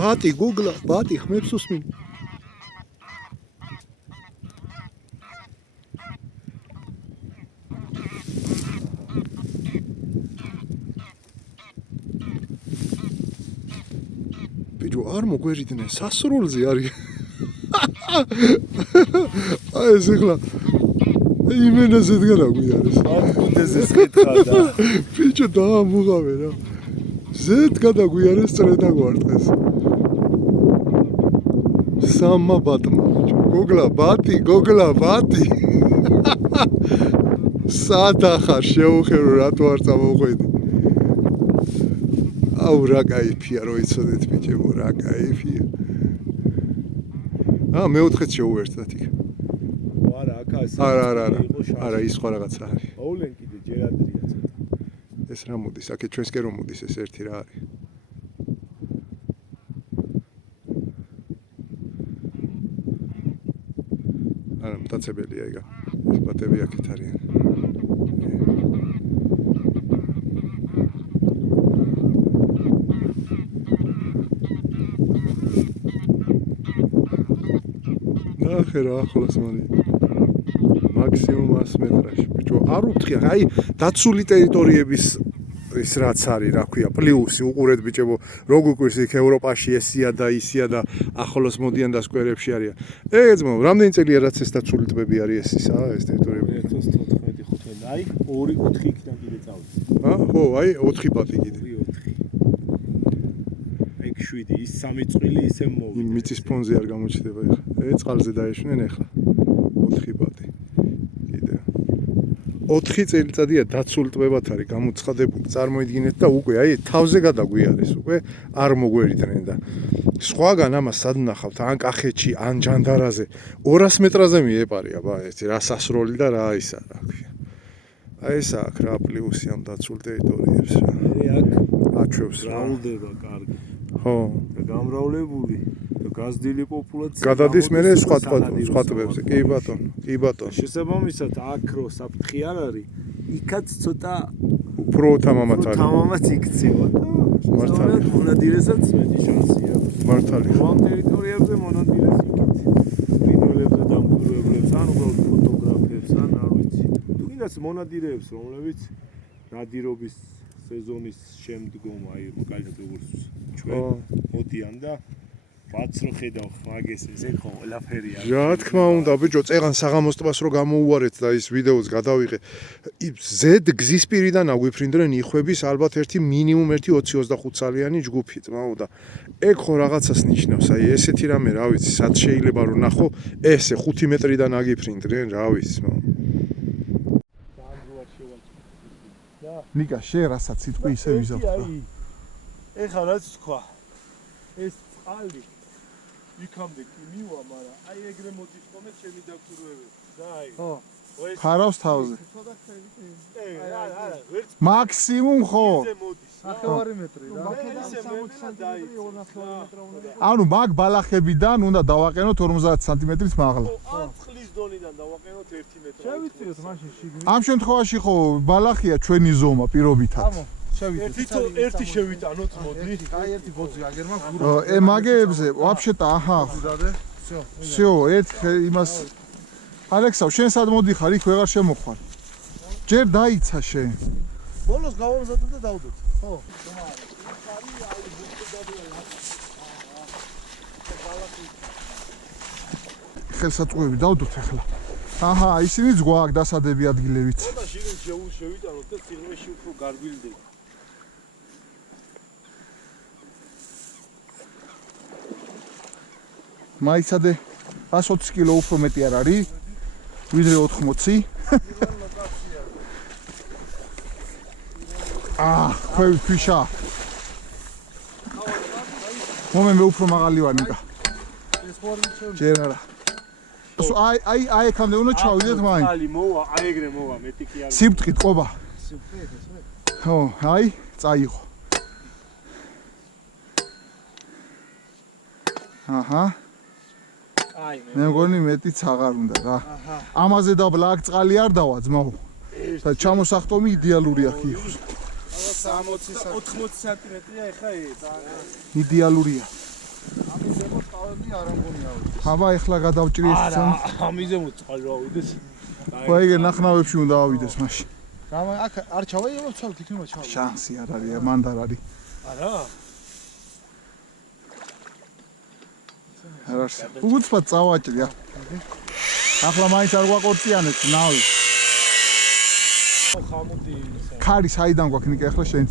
ბატი გოგლა, ბატი ხმებს უსმინ. ბიჭო არ მოგვერიდნენ, სასრულზე არის. აი ეს ახლა იმენაზე დგარა გვიარეს. ამდენზე სკითხა და ბიჭო დაამუღავე რა. ზედ გადაგვიარეს წრედა გვარტყეს. სამა ბატმა ბიჭო. გოგლა ბატი. სადახარ შეუხერო რატო არ წამოყვედი. აუ რა кайფია რო იცოდეთ ბიჭებო რა кайფია. მეოთხეც შეუერთდათ იქ. არა აქ არა ის სხვა რაღაცა არის. აულენ კიდე ჯერ ადრია ცოტა. ეს რა მოდის? აქ ჩვენსკენ რომ მოდის ეს ერთი რა არის? არა მტაცებელია იგა. ეს ბატები აქეთ არიან. ახე რა ახლოს მარი. მაქსიმუმ 100 მეტრაში. ბიჭო, არ უთხრია, აი დაცული ტერიტორიების ის რაც არის, რა ქვია, პლუსი უყურეთ ბიჭებო, როგორ გვირს იქ ევროპაში ესია და ისია და ახლოს მოდიან და სკვერებში არიან. ძმაო, რამდენი წელია რაც ეს დაცული ტბები არის ეს ისა, ეს ტერიტორიები? 2014-15. აი 2-4 იქიდან კიდე წავიდა. ხო, აი 4 ბატი კიდე. 7 ის 3 წვილი ისე მოვიდა. მიწის ფონზე არ გამოჩნდება ეხლა. წყალზე დაეშვნენ ეხლა. 4 ბატი. კიდე. 4 წელიწადია დაცულ ტბებად არის გამოცხადებული. წარმოიდგინეთ და უკვე აი თავზე გადაგვიარეს უკვე არ მოგვერიდნენ და სხვაგან ამას სად ნახავთ ან კახეთში ან ჯანდარაზე 200 მეტრაზე მიეპარია ბა ეს რა სასროლი და რა ისა რა ქვია. აი ეს აქ რა პლუსი ამ დაცულ ტერიტორიებს რა. აქ აჩვევს რა. რაულდება კარგი. ხო. და გამრავლებული და გაზრდილი პოპულაცია. გადადის მე სხვა ტბებზე. კი ბატონო. შესაბამისად აქ რო საფრთხე არ არის, იქაც ცოტა უფრო თამამად არის. თამამად იქცევა და მართალი მონადირესაც მეტი შანსია. მართალი. ამ ტერიტორიებზე მონადირეს იქით. ფრინველებზე დამკვირვებლებს, ან უბრალოდ ფოტოგრაფებს, ან არ ვიცი. თუ კიდაც მონადირეებს, რომლებიც ნადირობის სეზონის შემდგომ აი მაგალითად როგორც ჩვენ მოდიან და ბაცრო ხედავ მაგეს ისე ხო ყველაფერი არის. რა თქმა უნდა ბიჭო, წეღან საღამოს ტბას რო გამოუვარეთ და ის ვიდეოც გადავიღე. ზედ გზის პირიდან აგვიფრინდნენ იხვების ალბათ მინიმუმ 20-25 წალიანი ჯგუფი ძმაო და ეგ ხო რაღაცას ნიშნავს. აი ესეთი რამე რა ვიცი, სად შეიძლება რომ ნახო ესე 5 მეტრიდან აგიფრინდნენ რა ვიცი ძმაო. ნიკა შე რასაც სიტყვი ისე ვიზავთ რა. ეხლა რაც თქვა ეს წყალი იქამდე კი მივა, მაგრამ აი ეგრე მოდის ხოლმე ჩემი დაკვირვებები. და აი ხო ხარავს თავზე. არა, მაქსიმუმ ხო? ნახევარი მეტრი რა. 60 სანტიმეტრი 2.5 მეტრა უნდა. ანუ მაგ ბალახებიდან უნდა დავაყენოთ 50 სანტიმეტრით მაღლა. ან წყლის დონიდან დავაყენოთ 1 მეტრი. შევიწიოთ მაშინ შიგნით. ამ შემთხვევაში ხო ბალახია ჩვენი ზომა პირობითად. ერთი შევიტანოთ მოდი. აი ერთი ბოძი აგერმა მაგეებზე ვაფშეტა აჰა. всё, იმას ალექსავ, შენ სად მოდიხარ, იქ ვეღარ შემოხვარ. ჯერ დაიცა შენ. ბოლოს გავამზადე და დავდოთ. ხო. ხელსაწყოები დავდოთ ახლა. აჰა, ისინიც გვაქვს დასადები ადგილებიც. და შიგნით შევიტანოთ და სიღრმეში უფრო გარბილდება. მაიცადე 120 კილო უფრო მეტი არ არის ვიდრე 80. ქვევი ქვიშა. მომე უფრო მაღალი ვარ ნიკა. ჯერ არა. აი ეკამდე უნდა ჩავიდეთ მაინც. ხალი მოვა, აი ეგრე მოვა, მეტი კი არ. სიბტყით ყობა. ხო, აი წაიღო. აჰა. მე მგონი მეტიც აღარ უნდა რა. ამაზე დაბლა აქ წყალი არ დავა ძმაო. და ჩამოსახტომი იდეალურია ხი იყოს. 60-80 სანტიმეტრია ეხა იდეალურია. არა მგონი ავიდეს. აბა ეხლა გადავჭრი ეს არა, ამიზე მოწყალ რა ავიდეს. ხო ეგ ნახნავებში უნდა ავიდეს მაშინ. რამა აქ არ ჩავაიღებ ცალ თითქმის ჩავ. შანსი არ არის, მანდ არ არის. არა? არ არის. უცბად წავაჭრია. ახლა მაინც არ გვაყორწიანეთ ნავი. ხამუდი ქარი საიდან გვაქვს ნიკა ახლა შენ?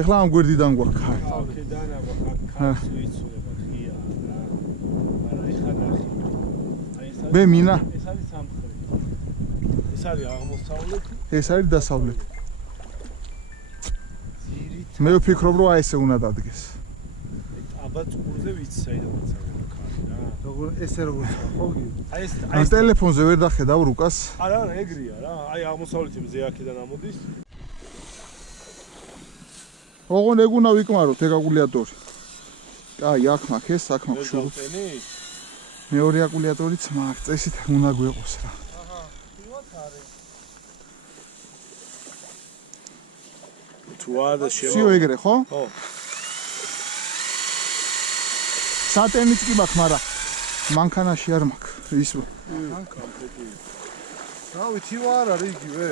ახლა ამ გვერდიდან გვაქვს ქარი. აქედან აბა ქარს უიცურება ღია რა. არა ეხა ნახე. აი ეს მე მინა. ეს არის სამხრეთი. ეს არის აღმოსავლეთი. ეს არის დასავლეთი. ძირით მე ვფიქრობ რომ აი ესე უნდა დადგეს. აბა წურზე ვიცი საიდანაც არის ქარი რა. როგორ ესე როგორ ხო გი? აი ეს ამ ტელეფონზე ვერ დახედავ რუკას. არა არა ეგრეა რა. აი აღმოსავლეთი მზე აქედან ამოდის. ოღონ ეგ უნდა ვიკმაროთ ეგ აკუმულატორი. კაი, აქ მაქვს ეს, აქ მაქვს შუღ. ველი? მეორე აკუმულატორიც მაქვს, წესით უნდა გვეყოს რა. აჰა, იმათ არის. თუ არა სიო შევა. ეგრე ხო? ხო. სატენიც კი მაქვს, მაგრამ მანქანაში არ მაქვს. ის კონკრეტი. რა ვიცი ვარ არის იგივე.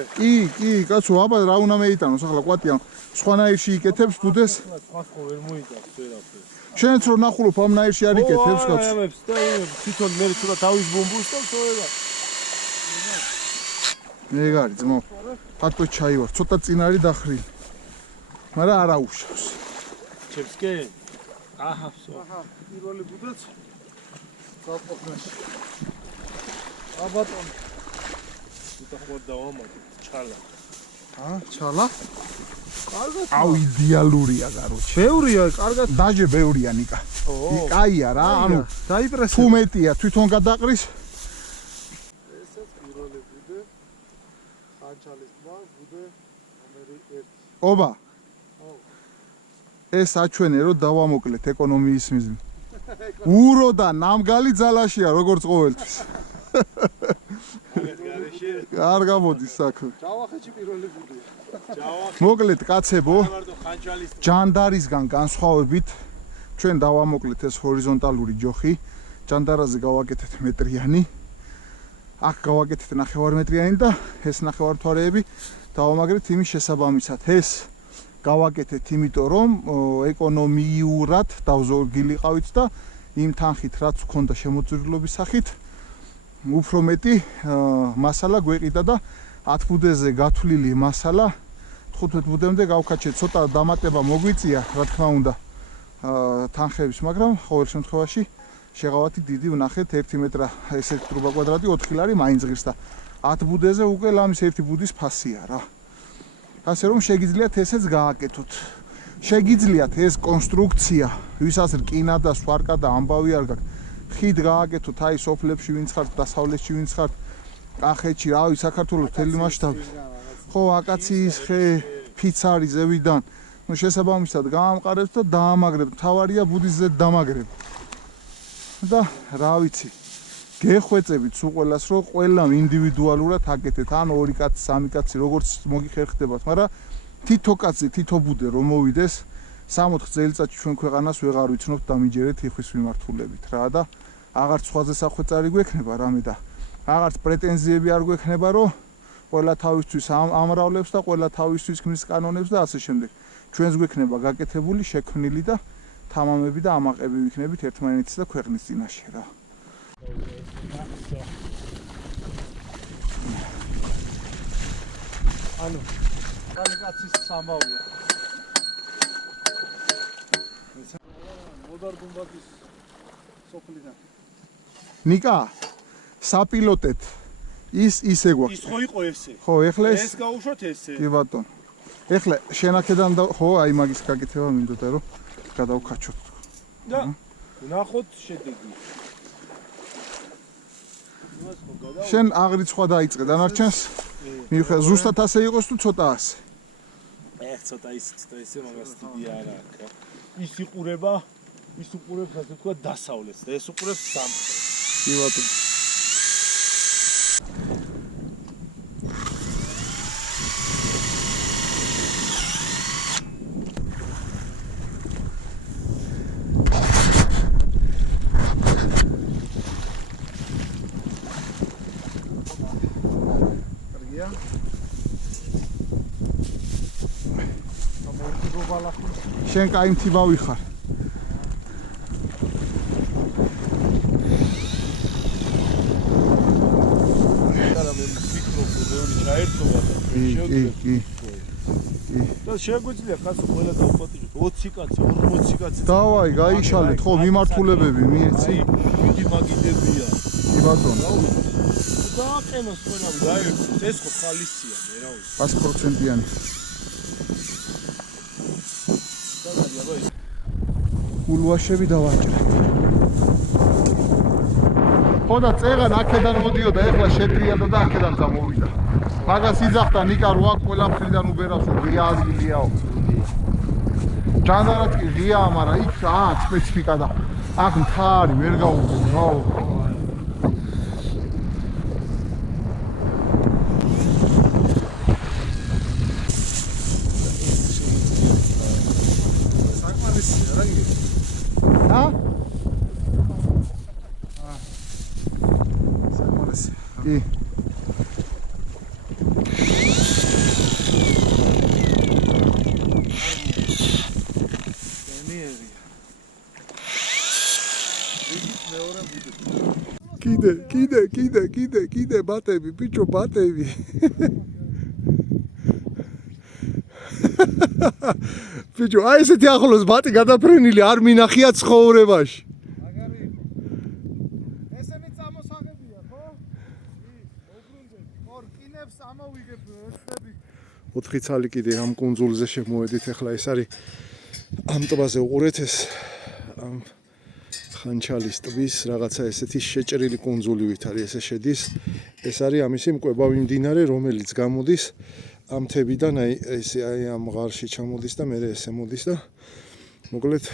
კი, კაცო, აბა რა უნდა მეიტანოს ახლა კვატიან. სხვანაირში იკეთებს ბუდეს. სხვა ხო ვერ მოიძახს ვერაფერს. შენც რო ნახულობ ამ ნაირში არ იკეთებს, კაცო. კაცო. ამებს და თვითონ მე თუ თავის ბომბოს და სწორება. ეგ არის ძმო. ფატო ჩაი ვარ, ცოტა წინ არის დახრილი. მაგრამ არ აუშავს. ჩემს კი? აჰა, ვსო. აჰა, პირველი ბუდეც გავყოფნაში. აბატონ. თუ ხო დავამატე, ჩალა. ჩალა? კარგად. აუ იდეალურია, კაროჩე. ბევრია, კარგად. დაჟე ბევრია ნიკა. კაია რა, ანუ დაიპრესე. თუ მეტია თვითონ გადაყრის. ესეც პირველი ბუდე. ხანჩალის ტბა, ბუდე ნომერი 1. ობა. ეს აჩვენე რომ დავამოკლეთ ეკონომიის მიზნით. ურო და ნამგალი ძალაშია როგორც ყოველთვის. გარეშე არ გამოდის საქმე. ჯავახეთში პირველი ბუდეა. ჯავახი მოკლედ კაცებო, მარტო ხანჯალის ჯანდარისგან განსხვავებით ჩვენ დავამოკლეთ ეს ჰორიზონტალური ჯოხი. ჯანდარაზე გავაკეთეთ მეტრიანი. აქ გავაკეთეთ ნახევარმეტრიანი და ეს ნახევარმთვარეები დავამაგრეთ იმის შესაბამისად. ეს გავაკეთეთ იმიტომ რომ ეკონომიურად დავზორგილიყავით და იმ თანხით რაც გქონდა შემოწირულობის სახით უფრო მეტი მასალა გვეყიდა და 10 ბუდეზე გათვლილი მასალა 15 ბუდემდე გავქაჩეთ. ცოტა დამატება მოგვიწია, რა თქმა უნდა, თანხების, მაგრამ ყოველ შემთხვევაში შეღავათი დიდი ვნახეთ 1 მეტრა ესეთი ტრუბა კვადრატი 4 ლარი მაინც ღირს და 10 ბუდეზე უკვე ლამის ერთი ბუდის ფასია რა. ასე რომ შეგიძლიათ ესეც გააკეთოთ. შეგიძლიათ ეს კონსტრუქცია, ვისაც რკინა და სვარკა და ამბავი არ გაქვთ, ხიდ გააკეთოთ აი სოფლებში ვინც ხართ, დასავლეთში ვინც ხართ, კახეთში, რავი, საქართველოს მთელი მასშტაბით. ხო, აკაციის ხე, ფიცარი ზევიდან, ну შესაბამისად გაამყარებთ და დაამაგრებთ. თავარია ბუდის ზედ დამაგრებ. და რა ვიცი, გეხვეწებით სულ ყველას, რომ ყველამ ინდივიდუალურად აკეთეთ, ან 2 კაცი, 3 კაცი, როგორც მოგიხერხდებათ, მაგრამ თითო კაცი, თითო ბუდე რომ მოვიდეს, 60 წელიწადში ჩვენ ქვეყანას ვეღარ ვიცნობთ დამიჯერეთ იხვის მიმართულებით რა და აღარც სხვაზე სახვეწარი გვექნება რამე და აღარც პრეტენზიები არ გვექნება, რომ ყველა თავისთვის ამრავლებს და ყველა თავისთვის ქმნის კანონებს და ასე შემდეგ. ჩვენს გვექნება გაკეთებული, შექმნილი და თამამები და ამაყები ვიქნებით ერთმანეთის და ქვეყნის წინაშე რა. ანუ კაცის სამბავია. მოდარ გუმბათის სოფლიდან. ნიკა, საპილოტეთ ისე გვაქვს. ის ხო იყო ესე. ხო, ეხლა ეს გაუშვათ ესე. კი ბატონო. ეხლა შენაკედან და ხო, აი მაგის გაკეთება მინდოდა რომ გადავქაჩოთ. და ნახოთ შედეგი. შენ აღრიცხვა დაიწყე დანარჩენს. მიუხედავად ზუსტად ასე იყოს თუ ცოტა ასე. ეხ ცოტა ისე მაგას დიდი არა აქ. ის იყურება, ის უყურებს ასე თქვა დასავლეთს და ეს უყურებს სამხრეთს. კი ბატონო. შენ კაი მთიბავი ხარ. კი. და შეგვიძლია კაცო ყველა დაუპატიჟოთ 20 კაცი 40 კაცი დავაი გაიშალეთ ხო მიმართულებები მიეცი იგი მაგიდებია კი ბატონო დააყენოს ყველამ გაერთოს ეს ხო ხალისია მე რა ვიცი 100%-იანი დაგადია ბაი ულვაშები დავაჭრეთ ხო და წეღან აქედან მოდიოდა ეხლა შეტრიალდა და აქედან წამოვიდა მაგას იძახდა ნიკა რო აქ ყველა მხრიდან უბერავს ღია ადგილიაო ჯანდარად კი ღიაა მაგრამ იქ სპეციფიკა და აქ მთარი ვერ გაუგო რაო საკმარისია რა იგი საკმარისია კი კიდე ბატები ბიჭო ბატები ბიჭო აი ესეთი ახლოს ბატი გადაფრენილი არ მინახია ცხოვრებაში მაგარი ესენი წამოსაღებია ხო? ობრუნდე ორკინებს ამოვიგებ ერთები 4 ცალი კიდე ამ კუნძულზე შემოვედით ახლა ეს არის ამ ტბაზე უყურეთ ეს ამ ხანჩალის ტბის რაღაცა ესეთი შეჭრილი კუნძულივით არის ესე შედის ეს არის ამისი მკვებავი მდინარე რომელიც გამოდის ამ თებიდან აი ესე აი ამ ღარში ჩამოდის და მერე ესე მოდის და მოკლედ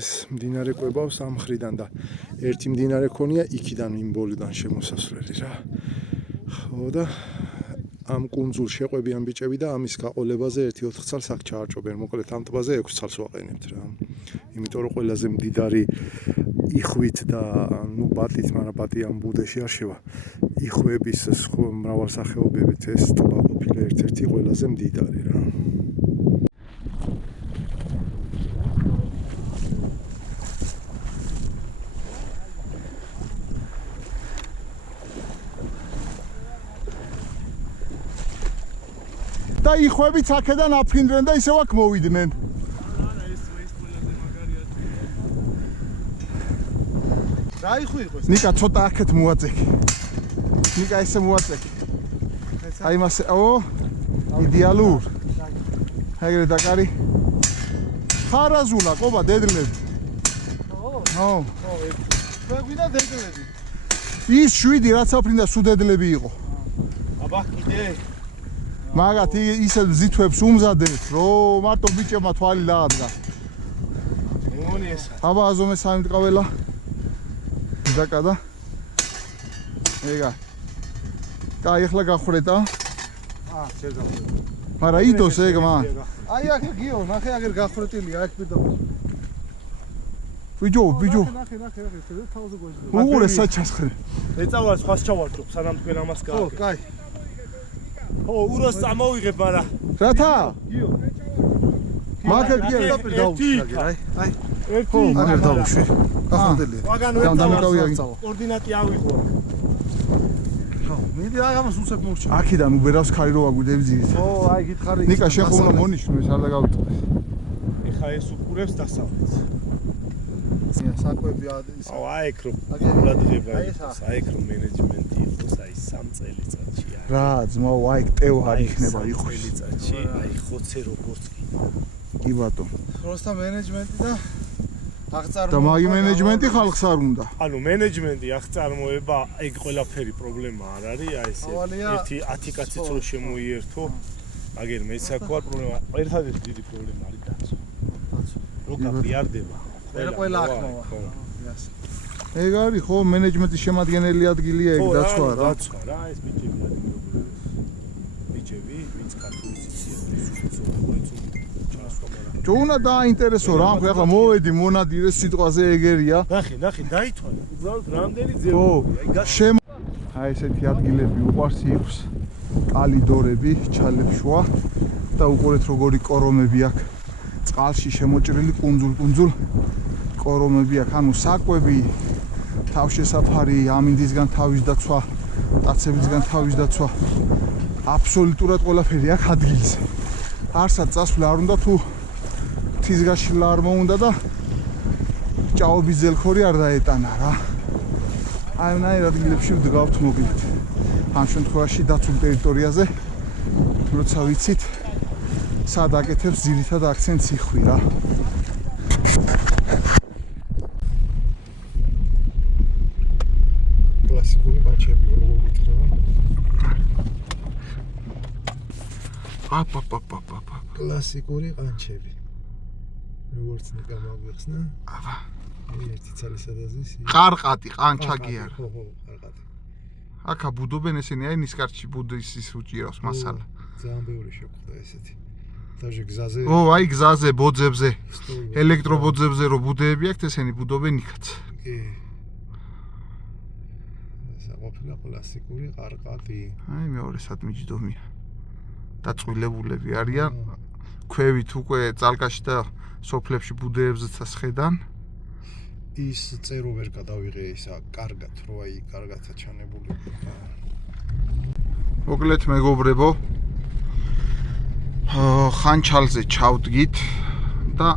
ეს მდინარე კვებავს ამ ხრიდან და ერთი მდინარე ქონია იქიდან იმ ბოლიდან შემოსასვლელი რა ხო და ამ კუნძულ შეყვებიან ბიჭები და ამის გაყოლებაზე 1-4 წელს აქ ჩაარჭობენ მოკლედ ამ ტბაზე 6 წელს ვაყენებთ რა იმიტომ რომ ყველაზე მდიდარი იხვით და ნუ ბატით მაგრამ ბატი ამ ბუდეში არ შევა იხვების მრავალსახეობებით ეს ტბა ყოფილა ერთ-ერთი ყველაზე მდიდარი რა და იხვებიც აქედან აფრინდნენ და ისევ აქ მოვიდნენ რა იხუ იყო ეს ნიკა ცოტა აქეთ მოაწექი ნიკა ესე მოაწექი აი მასე ო იდეალურ ეგრე დაკარი ხარაზულა ყობა დედლები ო გვიდა დედლები ის 7 რაც აფრინდა სუ დედლები იყო აბა კიდე მაგათ ისე ზითვებს უმზადებს რომ მარტო ბიჭებმა თვალი დაადგა მეგონი ეს აბა აზომე 3 ტყაველა დაკადა ეგა კაი ახლა გახრეტა ჯერ გავხვრეტ მაგრამ იდოს ეგ მან აი აქ გიო ნახე აგერ გახრეტილია აქ პირდაპირ ბიჭო ნახე თავზე გვეძებ უყურე საჩასხრი ეწავა სხვას ჩავარჯობ სანამ თქვენ ამას ხო გააკეთებთ კაი ხო უროს წამოვიღებ არა რათა გიო მაგერ გიო პირდაპირ დაუშვი აი ერთი აგერ დაუშვი გახრეტილია ვაგან დამიკავია კოორდინატი ავიღო ხო მინდი აი ამას უცებ მორჩა აქედან უბერავს ქარი რო აგვიდები ძირით ო აი გითხარი ნიკა შენ ხო უნდა მონიშნოს არ დაგავიტყდეს ეხა ეს უყურებს დასავლეთს საკვები აუ აი ეგ რომ ყურადღება აი ეს იყოს აი ეგ რომ მენეჯმენტი იყოს აი 3 წელიწადში რა ძმაო აი ტევ არ იქნება იყოს წელიწადში აი ხოცე როგორც კი ბატონო როსტა მენეჯმენტი და აღწარმოება და მაგი მენეჯმენტი ხალხს არ უნდა ანუ მენეჯმენტი აღწარმოება ეგ ყველაფერი პრობლემა არ არის აი ესე ავალია, ერთი 10 კაციც რო შემოიერთო აგერ მეც აქ ვარ პრობლემა ერთადერთი დიდი პრობლემა არის დაცვა რო გაბრიარდება ყველა აქ მოვა ეგ არის ხო მენეჯმენტის შემადგენელი ადგილია ეგ დაცვა რა დაცვა რა ეს ბიჭები არის ბიჭები ვინც ქართული სიცოცხლე ჯო უნდა დააინტერესო რა ხო ახლა მოვედი მონადირე სიტყვაზე ეგერია ნახე დაითვალე უბრალოდ რამდენი ძე ხო აი ესეთი ადგილები უყვარს იქს კალიდორები ჩალებს შუა და უყურეთ როგორი კორომები აქვს წყალში შემოჭრილი კუნძულ კორომები აქვს, ანუ საკვები, თავშესაფარი, ამინდისგან თავის დაცვა, კაცებისგან თავის დაცვა, აბსოლუტურად ყველაფერი აქვს ადგილზე. არსად წასვლა არ უნდა თუ მთის გაშლა არ მოუნდა და ჭაობის ძელქორი არ დაეტანა რა. აი ამნაირ ადგილებში ვდგავთ მოკლედ. ამ შემთხვევაში დაცულ ტერიტორიაზე, როცა ვიცით, სად აკეთებს ძირითად აქცენტს იხვი რა. კლასიკური ბაჩები როგორ გითხრება? აპაპაპაპაპა. კლასიკური ყანჩები. როგორც ნიკა მაგვიხსნა. აბა. ერთი ცალისადაზის. ყარყატი, ყანჩაგი არა. ხო, ყარყატი. აქა ბუდობენ ესენი, აი ნისკარტში ბუდის ის უჭირავს მასალა. ძალიან ბევრი შეგვხვდა ესეთი. თავში გზაზე. ო, აი გზაზე, ბოძებზე. ელექტრობოძებზე რო ბუდეები აქვს, ესენი ბუდობენ იქაც. კი. საყოფილა კლასიკური ყარყატი. აი მეორე სადმიჯდომია. დაწყვილებულები არიან. ქვევით უკვე წალკაში და სოფლებში ბუდეებზეც ასხედან. ის წერო ვერ გადავიღე ისა კარგად რო აი კარგაცა ჩანებული. მოკლედ მეგობრებო, ხანჩალზე ჩავდგით და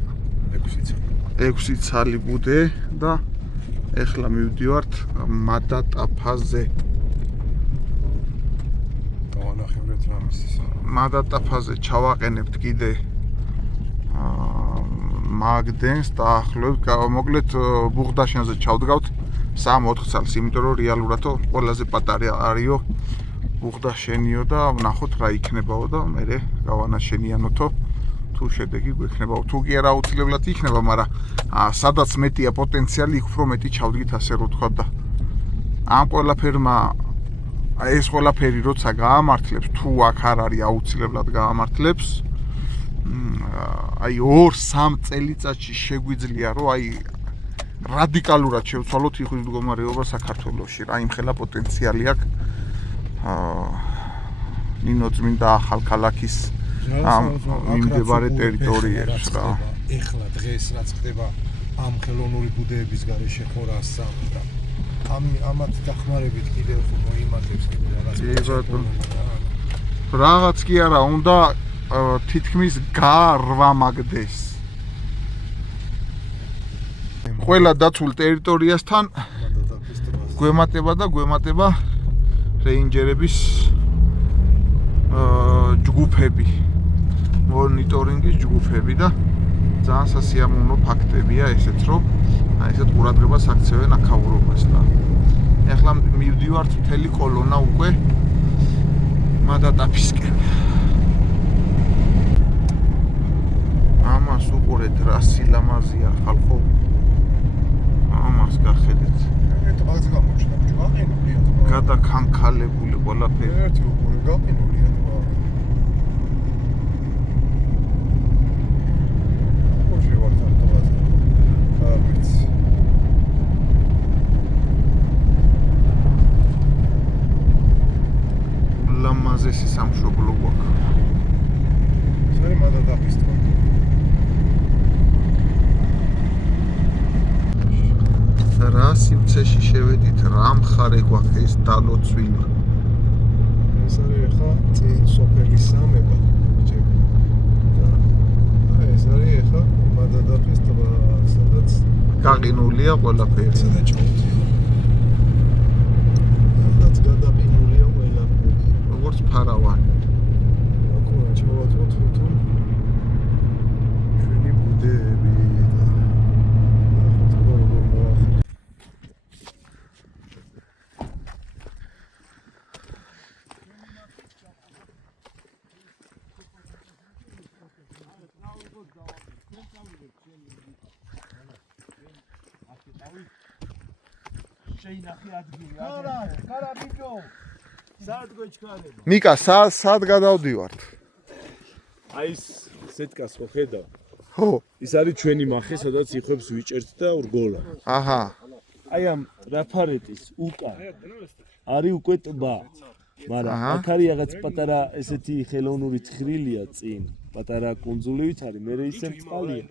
6 ცალი ბუდე და ეხლა მივდივართ მადატაფაზე. დავანახევრეთ რამის ის. მადატაფაზე ჩავაყენებთ კიდე მაგდენს და ახლობთ მოკლედ ბუღდაშენზე ჩავდგავთ 3-4 წელს, იმიტომ რომ რეალურადო ყველაზე პატარა არისო ბუღდაშენიო და ვნახოთ რა იქნებაო და მე გავანაშენიანოთო თუ შედეგი გვექნებაო. თუ კი არა აუცილებლად იქნება, მაგრამ სადაც მეტია პოტენციალი, იქ უფრო მეტი ჩავდგით, ასე რომ ვთქვა და ამ ყველაფერმა ეს ყველაფერი როცა გაამართლებს, თუ აქ არ არის აუცილებლად გაამართლებს, აი 2-3 წელიწადში შეგვიძლია რომ აი რადიკალურად შევცვალოთ იხვის მდგომარეობა საქართველოში. რა იმხელა პოტენციალი აქვს ნინო წმინდა ახალქალაქის ამ მიმდებარე ტერიტორიებში რა. ეხლა დღეს რაც ხდება ამ ხელოვნური ბუდეების გარეშე ხო რა სამდა. ამათ დახმარებით კიდევ ხო მოიმართებს კიდე რაღაც კი არა, უნდა თითქმის გარვამაგდეს. ყველა დაცულ ტერიტორიასთან გვემატება რეინჯერების ჯგუფები, მონიტორინგის ჯგუფები და ძალიან სასიამოვნო ფაქტებია ესეც, რომ აი ესეთ ყურადღებას აქცევენ აქაურობას და ეხლა მივდივართ მთელი კოლონა უკვე მადატაფისკენ. ამას უყურეთ რა სილამაზეა ხალხო. ამას გახედეთ. მაგაზე გამოჩნდა ბიჭო, აყენებულია. გადაქანქალებული ყველაფერი. ერთი უყურე გაყენულია თქო. ოშე ვართ ამაზე. ვიცი. ლამაზესი სამშობლო გვაქვს. სარი მადატაფის თქო. რა სიმცეში შევედით, რა მხარე გვაქვს ეს დალოცვილი. ეს არის ახლა წინ სოფელის სამება ბიჭები. და ეს არის ახლა მადატაფის თბა, სადაც გაყინულია ყველაფერი. სადაც ჩავდი. სადაც გადაყინულია ყველაფერი. როგორც ფარავანი. აქ ჩავატვოთ თუ ჩვენი ბუდეები და შეინახე ადგილი. არა ბიჭო. სად გვეჩქარება? ნიკა, სად გადავდივართ? აი ეს სეტკას ხო ხედავ? ხო. ის არის ჩვენი მახე, სადაც იხვებს ვიჭერთ და ურგოლა. აჰა. აი ამ რაფარეტის უკან არის უკვე ტბა. მაგრამ აქ არის რაღაც პატარა ესეთი ხელოვნური ცხრილია წინ. პატარა კუნძულივით არის, მე ისე წყალია.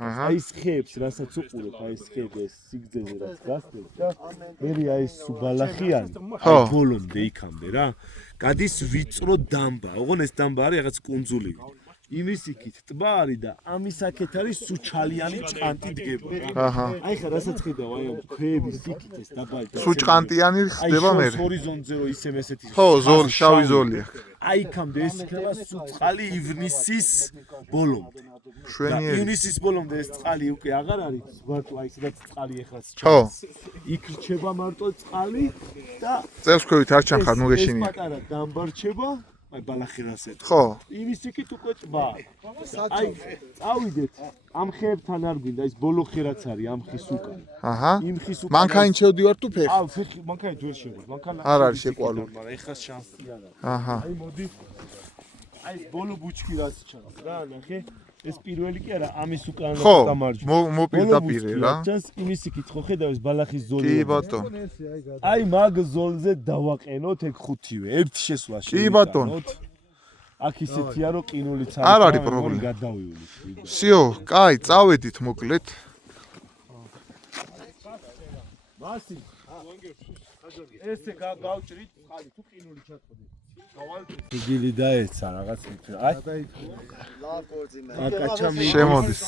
აი ეს ხეებს, რასაც უყურებ, აი ეს ხეები ეს სიგრძეზე რაც გასდევს და მე აი ეს ბალახიანი, აი ბოლომდე იქამდე რა. გადის ვიწრო დამბა. ოღონ ეს დამბა არის რაღაც კუნძულივით. იმის იქით ტბა არის და ამის აქეთ არის სუჩალიანი ჭყანტი დგება. აჰა. აი ხა რასაც ხედავ, აი ამ ქვეების იქით ეს დაბალი. სუჭყანტიანი ხდება მე. აი ჰორიზონტზე რო ისე ესეთი. ხო, ზოლი, შავი ზოლი აქვს. აი იქამდე ეს იქნება წყალი ივნისის ბოლომდე. შვენიერი. ივნისის ბოლომდე ეს წყალი უკვე აღარ არის, მარტო აი სადაც წყალი ეხლაც ჩანს. იქ რჩება მარტო წყალი და წევს ქვევით არ ჩანხარ ნუ ეს გეშინია. პატარა დამბა რჩება, აი ბალახი რასეთ. ხო. იმის იქით უკვე ტბა. აი წავიდეთ ამ ხეებთან არ გვინდა ის ბოლო ხე რაც არის ამ ხის უკან. აჰა. იმ ხის უკან. მანქანით შევდივარ თუ ფეხ? აუ ფეხი მანქანით ვერ შეგვიძლია. მანქანა არ არის შეყვალული. მაგრამ ეხლა შანსი არ არის. აჰა. აი მოდი. აი ეს ბოლო ბუჩქი რაც ჩანს რა, ნახე. ეს პირველი კი არა, ამის უკან გამარჯვე. ხო, მოპირდაპირე რა. ჩანს იმის იქით ხო ხედავ ეს ბალახის ზოლი. კი ბატონო. აი მაგ ზოლზე დავაყენოთ ეგ ხუთივე. ერთი შესვლა კი ბატონო. აქ ისეთია რომ ყინულიც არ არის პრობლემა. გადავიული. სიო, კაი, წავედით მოკლედ. მასი. ესე გავჭრით, ხალი თუ ყინული ჩატყდი. გილი დაეცა რაღაც მითხრა. აი. შემოდის.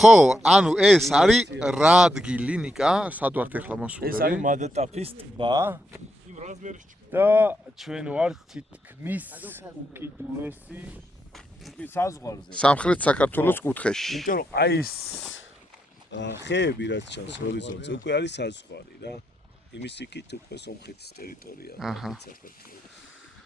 ხო, ანუ ეს არის რა ადგილი ნიკა, სად ვართ ახლა ეს მოსულები? არის მადატაფის ტბა. და ჩვენ ვართ თითქმის უკიდურესი საზღვარზე. სამხრეთ საქართველოს კუთხეში. იმიტომ რომ აი ეს ხეები რაც ჩანს ჰორიზონტზე უკვე არის საზღვარი რა. იმის იქით უკვე სომხეთის ტერიტორია. აჰა. საქართველოს.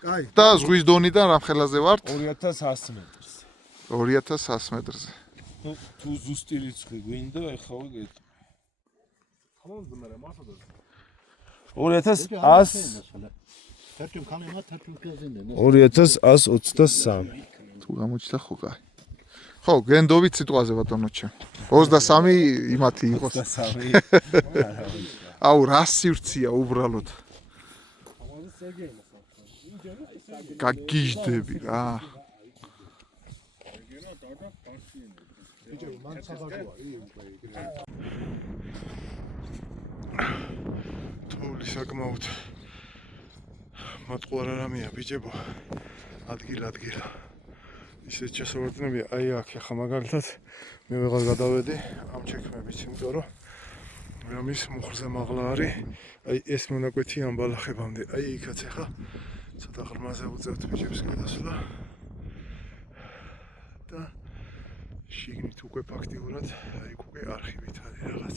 კაი. და ზღვის დონიდან რამხელაზე ვართ? 2100 მეტრს. 2100 მეტრზე. ნუ თუ ზუსტი რიცხვი გვინდა, ეხლა ვიგეთ. 2123. თუ გამოჩნდა ხო კაი. ხო, გენდობით სიტყვაზე ბატონო ჩემ. 23 იმათი იყოს. 23. აუ, რა სივრცეა უბრალოდ. გაგიჟდები რა. თოვლი საკმაოდ მატყუარა რამეა ბიჭებო. ადგილ-ადგილ. ისეთ შესაძლებლობია, აი აქ ახლა მაგალითად მე ვეღარ გადავედი ამ ჩექმებით, იმიტომ რომ რამის მუხლზე მაღლა არის. აი ეს მონაკვეთი ამ ბალახებამდე. აი იქაც ახლა ცოტა ღრმაზე უწევთ ბიჭებს გადასვლა. და შიგნით უკვე ფაქტიურად აი უკვე არხივით არის რაღაც.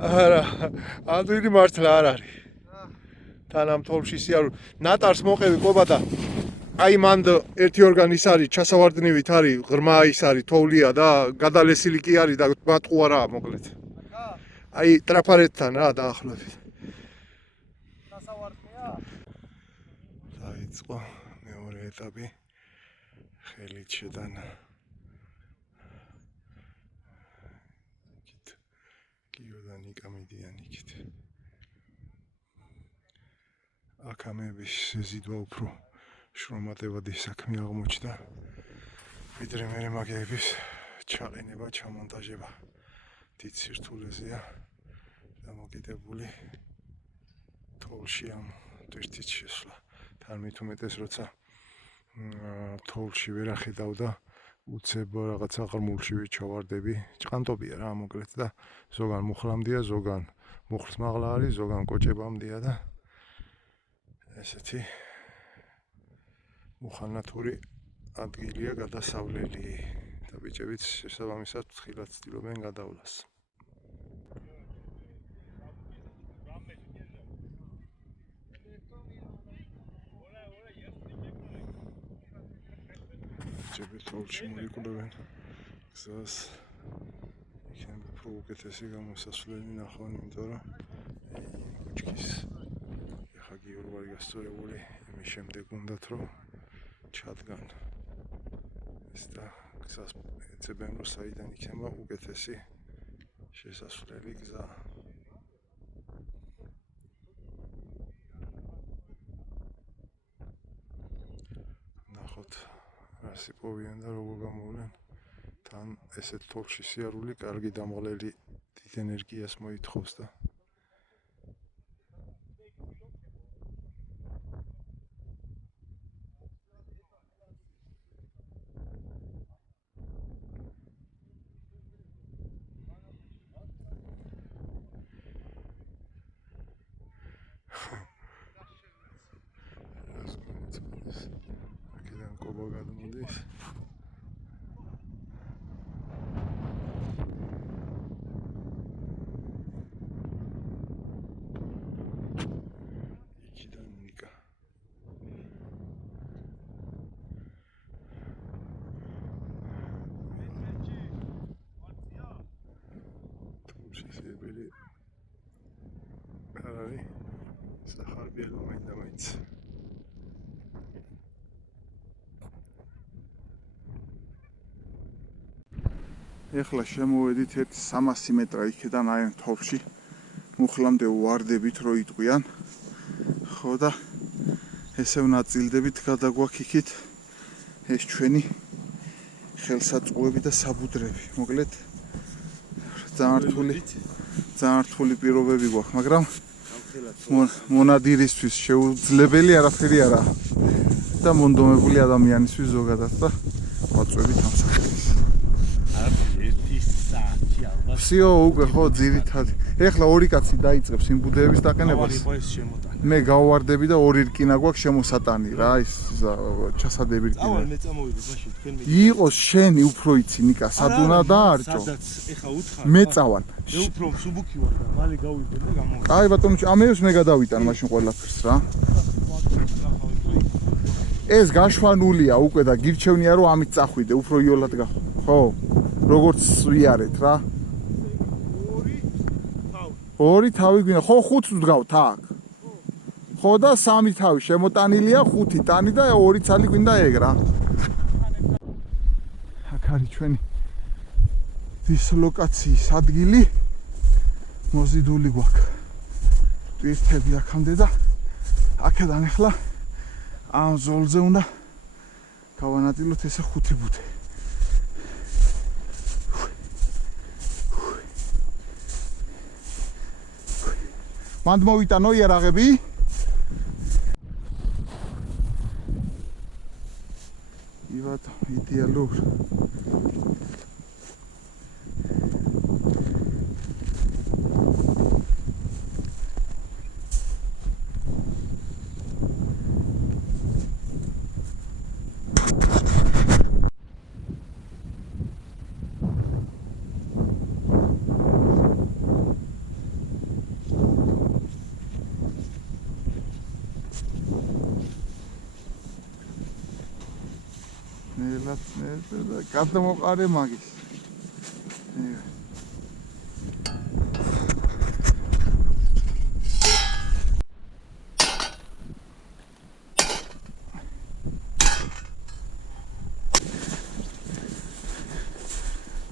არა, ადვილი მართლა არ არის. თან ამ თოლში სიარული. ნატარს მოყევი ყობა და აი მანდ ერთი ორგანი ის არის, ჩასავარდნივით არის, ღრმა ის არის, თოვლია და გადალესილი კი არის და მატყუარაა მოკლედ. აი ტრაფარეთთან რა დაახლოებით. ჩასავარდნია? დაიწყო მეორე ეტაპი. ხელით შედანა. ნიკა მიდიან იქით. აქამების ზიდვა უფრო შრომატევადი საქმე აღმოჩნდა. ვიდრე მე მაგების ჩაყენება, ჩამონტაჟება დიდ სირთულეზეა დამოკიდებული თოვლში ამ ერთით შესვლა. თან მით უმეტეს როცა თოვლში ვერ ახედავ და უცებ რაღაც აღრმულში ვიჩავარდები, ჭყანტობია რა მოკლედ და ზოგან მუხლამდეა, ზოგან მუხლს მაღლა არის, ზოგან კოჭებამდეა და ესეთი მუხანათური ადგილია გადასავლელი და ბიჭებიც შესაბამისად თხილად ცდილობენ გადავლას. თოვლში მოიკვლევენ გზას იქნება უფრო უკეთესი გამოსასვლელი ნახონ, იმიტომ რომ ბუჩქის. ეხა გიორ ვარ გასწორებული იმის შემდეგ უნდათ რომ ჩადგან ეს და გზას ეცებენ რომ საიდან იქნება უკეთესი შესასვლელი გზა. ნახოთ რა სიპოვიან და როგორ გამოვლენ. თან ესეთ თოლში სიარული კარგი დამღლელი დიდ ენერგიას მოითხოვს და აქედან კობა გადმოდის. იქიდან ნიკა. შესაძლებელი არ არის სახარბიელო მაინდა-მაინც. ეხლა შემოვედით ერთ 300 მეტრა იქიდან აი ამ თორში. მუხლამდე ვარდებით რომ იტყვიან. ხო და ესე ვნაწილდებით გადაგვაქიქით ეს ჩვენი ხელსაწყოები და საბუდრები. მოკლედ ძალიან რთული პირობები გვაქვს, მაგრამ მონადირისთვის შეუძლებელი არაფერი არა და მონდომებული ადამიანისთვის ზოგადად და ვაწვევით ამ საქმეს. ვსიო უკვე ხო ძირითადი. ეხლა ორი კაცი დაიწყებს იმ ბუდეების დაყენებას. მე გავვარდები და ორი რკინა გვაქვს შემოსატანი რა ის ჩასადები რკინა. ავალ მე წამოვიდე ბაში თქვენ მე. იყოს შენი უფრო იცი ნიკა სად უნდა დაარჭო. სადაც ეხა უთხარ. მე წავალ. მე უფრო მსუბუქი ვარ და მალე გავიდე და გამოვიდე. აი ბატონო ამეებს მე გადავიტან მაშინ ყველაფერს რა. ეს გაშვანულია უკვე და გირჩევნია რომ ამით წახვიდე უფრო იოლად გახო. ხო როგორც ვიარეთ რა. ორი თავი გვინდა ხო 5 ვდგავთ აქ. ხო და 3 თავი შემოტანილია 5 ტანი და 2 ცალი გვინდა ეგ რა. აქ არის ჩვენი დისლოკაციის ადგილი. მოზიდული გვაქვს ტვირთები აქამდე და აქედან ახლა ამ ზოლზე უნდა გავანაწილოთ ესე 5 ბუდე. მანდ მოვიტანო იარაღები. ივათ იდეალურ. გადმოყარე მაგის.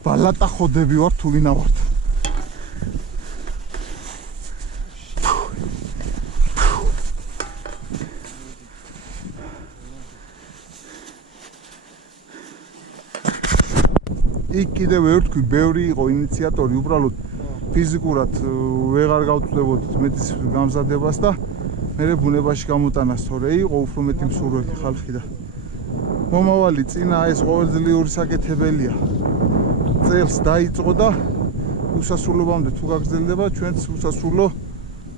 ბალატა ხოდები ვარ თუ ვინა ვარ. იქ კიდევ ვერ თქვი, ბევრი იყო ინიციატორი, უბრალოდ ფიზიკურად ვეღარ გავწვდებოდით მეტის გამზადებას და მე ბუნებაში გამოტანას თორე იყო უფრო მეტი მსურველი ხალხი და მომავალი წინა ეს ყოველწლიური საკეთებელია. წელს დაიწყო და უსასრულობამდე თუ გაგრძელდება, ჩვენც უსასრულო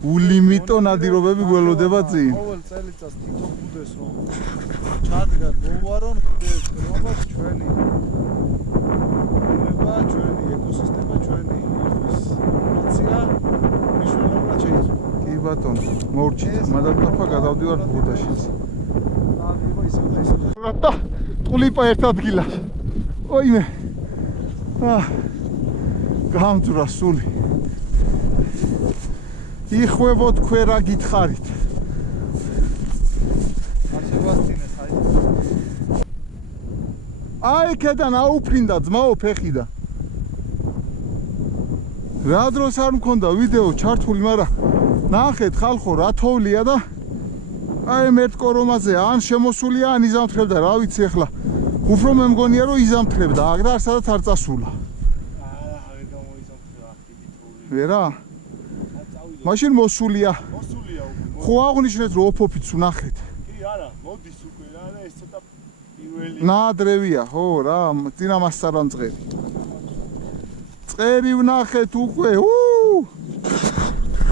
ულიმიტო ნადირობები გველოდება წინ. ყოველ წელიწადს თითო ბუდეს რომ ჩადგან მოვარონ ხდეს რომაც ჩვენი ჩვენი ეკოსისტემა ჩვენი ხის ინფორმაცია მნიშვნელოვნად შეიძლება. კი ბატონო, მოვჭით, მადათაფა გადავდივარ ბურდაში. აღივა ისე და ისე. და ტულიპა ერთ ადგილას. ოიმე. გამძვრა სული. იხვებოთ თქვენ რა გითხარით. აი ქედან აუფრინდა ძმაო ფეხიდა. რა დროს არ მქონდა ვიდეო ჩართული, მაგრამ ნახეთ ხალხო რა თოვლია და აი მერტკორომაზე ან შემოსულია ან იზამთრებდა, რა ვიცი ახლა. უფრო მე მგონია რომ იზამთრებდა, აქ და სადაც არ წასულა. ვერ გამოიზამთრება დიდი თოვლი. ვერა? მაშინ მოსულია. მოსულია უკვე. ხო აღნიშნეთ რომ ოფოფიც ვნახეთ. კი არა, მოდის უკვე რა და ეს ცოტა პირველი. ნაადრევია, ხო რა, წინა მასწავლან წერი. წერი ვნახეთ უკვე.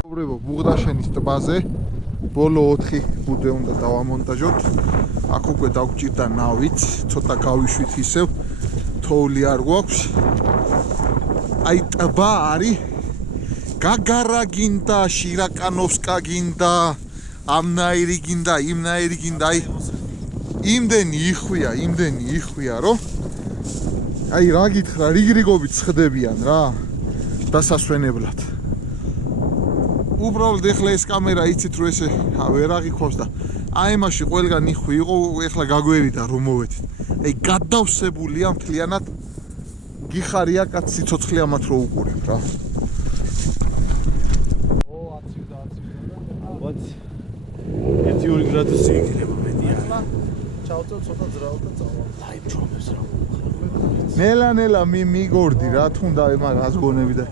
მოგრებო ბუღდაშენის ტბაზე. ბოლო 4 ბუდე უნდა დავამონტაჟოთ. აქ უკვე დაგვჭირდა ნავით, ცოტა გავიშვით ისევ. თოვლი არ გვაქვს. აი ტბა არის. გაგარა გინდა, შირაკანოვსკა გინდა, ამნაირი გინდა, იმნაირი გინდა, აი იმდენი იხვია, რომ აი რა გითხრა, რიგრიგობით ხდებიან რა დასასვენებლად. უბრალოდ ეხლა ეს კამერა იცით რომ ესე ვერ აღიქვავს და აი მაშინ ყველგან იხვი იყო, ეხლა გაგვერიდა რომ მოვეთით. აი გადავსებულია მთლიანად გიხარია კაც სიცოცხლე ამათ რო უყურებ რა. ერთი 2 გრადუსი იქნება მეტია. ჩავწევ ცოტა ძრავ და წავალ. აი ჩომებს რა. ნელა მიგორდი რა თუნდა მაგას გონები და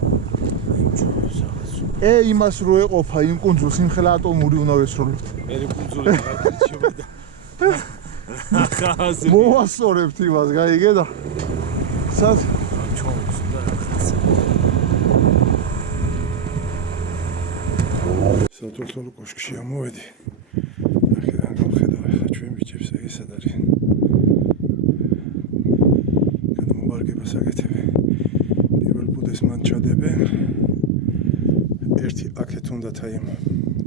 იმას რო ეყოფა იმ კუნძულს იმხელა ატომური უნდა ვესროლოთ. მე კუნძული არ გიჩვენა. ხაზი. მოვასწორებთ იმას, გაიგე და სად ჩომებს და სათვალთვალო კოშკში ამოვედი. აქედან გავხედავ ახლა ჩვენ ბიჭებს ეგ სად არის. გადამოვარგებას აკეთებ. პირველ ბუდეს მან ჩადებენ. ერთი აქეთ უნდათ აი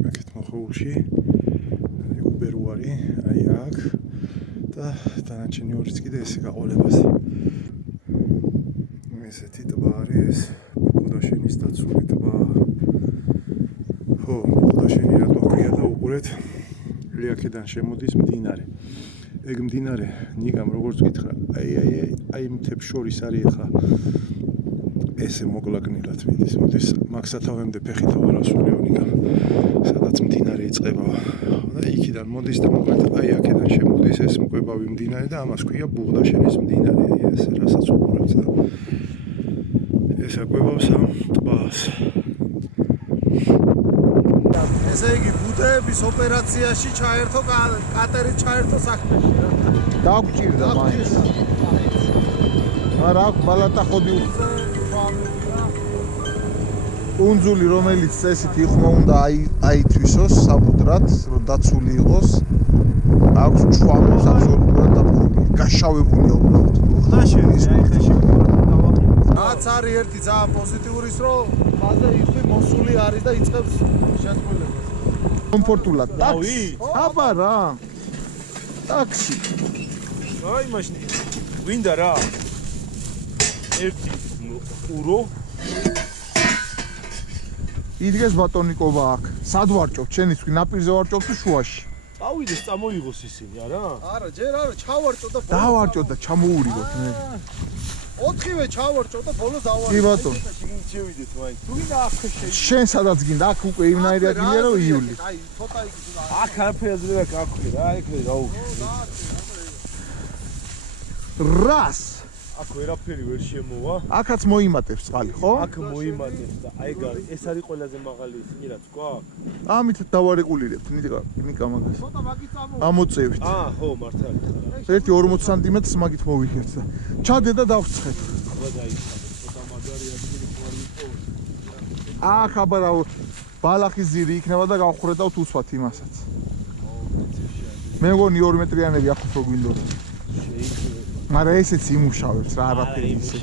აქეთ მოხეულში. უბერუარი, აი აქ და დანარჩენი ორიც კიდე ესე გაყოლებას. ესეთი ტბა არის ეს ბუღდაშენის დაცული ტბა. ხო, ბუღდაშენი რატო ქვია და უყურეთ აქედან შემოდის მდინარე. ეგ მდინარე ნიგამ როგორც გითხრა, აი მთებს შორის არის ახლა ესე მოკლაკნილად მიდის. მოდის მაგ სათავემდე ფეხით აღარ ასულიო ნიგამ. სადაც მდინარე იწყება. და იქიდან მოდის და მოკლედ აი აქედან შემოდის ეს მკვებავი მდინარე და ამას ქვია ბუღდაშენის მდინარე. ეს რასაც უყურებთ და ეს აკვებავს ამ ტბას. ესე იგი ბუდეების ოპერაციაში ჩაერთო კატერი ჩაერთო საქმეში რა. დაგვჭირდა მაინც. არა აქ ბალატახოდი კუნძული რომელიც წესით იხმა უნდა აითვისოს საბუდრად, რომ დაცული იყოს. აქვს ჩვამოს აბსოლუტურად დაპყრობილი, გაშავებულია უბრალოდ. ბუღდაშენი აი ხე შეგვიძლია დავაყენოთ. რაც არის ერთი ძალიან პოზიტიური ის რომ მასზე იხვი მოსული არის და იწყებს შეწყვილებას. კომფორტულად. დავი? აბა რა. ტაქსი. აი მაშინ გვინდა რა. ერთი ურო იდგეს ბატონიკობა აქ. სად ვარჭობთ? შენი თქვი ნაპირზე ვარჭობთ თუ შუაში? წავიდეს წამოიღოს ისინი არა? არა, ჯერ არა, ჩავარჭო და დავარჭოთ და ჩამოურიგოთ მე. 4-ვე ჩავარჭო და ბოლოს დავარჭო. კი ბატონო. შევიდეთ მაინც. თუ გინდა აქ შეი. შენ სადაც გინდა? აქ უკვე იმნაირი ადგილია რომ იული. აი, ცოტა იგი თუ აქ არაფერს ვერ გაქვი რა, ეგ რაუ. რას? აქ ვერაფერი ვერ შემოვა. აქაც მოიმატებს წყალი, ხო? აქ მოიმატებს და აი გარი, ეს არის ყველაზე მაღალი ისინი რაც გვაქვს. ამით დავარეგულირებთ ნიკა მაგას. ცოტა მაგით წამო. ამოწევით. ხო, მართალი ხარ. ერთი 40 სანტიმეტრს მაგით მოვიღებთ და ჩადე და დავცხეთ. აბა დაიხსნა, ცოტა მაგარი ადგილი ხარ იყო. აქ აბა რა ბალახის ძირი იქნება და გავხრედავთ უსვათ იმასაც. მე მგონი 2 მეტრიანები აქ უფრო გვინდოდა. მაგრამ ესეც იმუშავებს რა არაფერი ისე.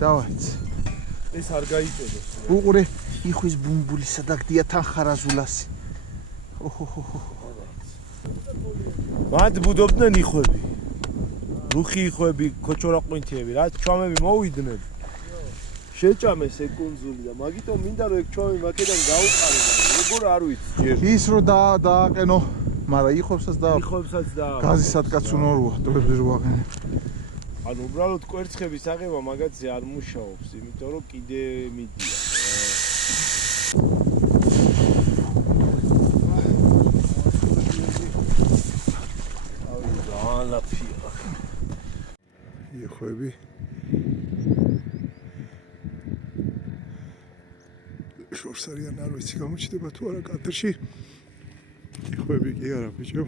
დავაიც. ეს არ გაიწოდოს. უყურე იხვის ბუმბულისა და გდია თან ხარაზულასი. ოჰოჰო. მათ ბუდობდნენ იხვები. რუხი იხვები, ქოჩორაყვინთიები, რაც ჩამები მოვიდნენ. შეჭამეს ეგ კუნძული და მაგიტომ მინდა რომ ეგ ჩვენი მაქედან გაუყარო როგორ არ ვიცი ჯერ ის რო დააყენო მაგრამ იხობსაც და იხობსაც და გაზისადკაც უნოროა ტბებზე რო აღენე ანუ უბრალოდ კვერცხების აღება მაგათზე არ მუშაობს იმიტომ რომ კიდე მიდია ალაფია იხვები შორს არიან არ ვიცი გამოჩნდება თუ არა კადრში იხვები კი არა ბიჭო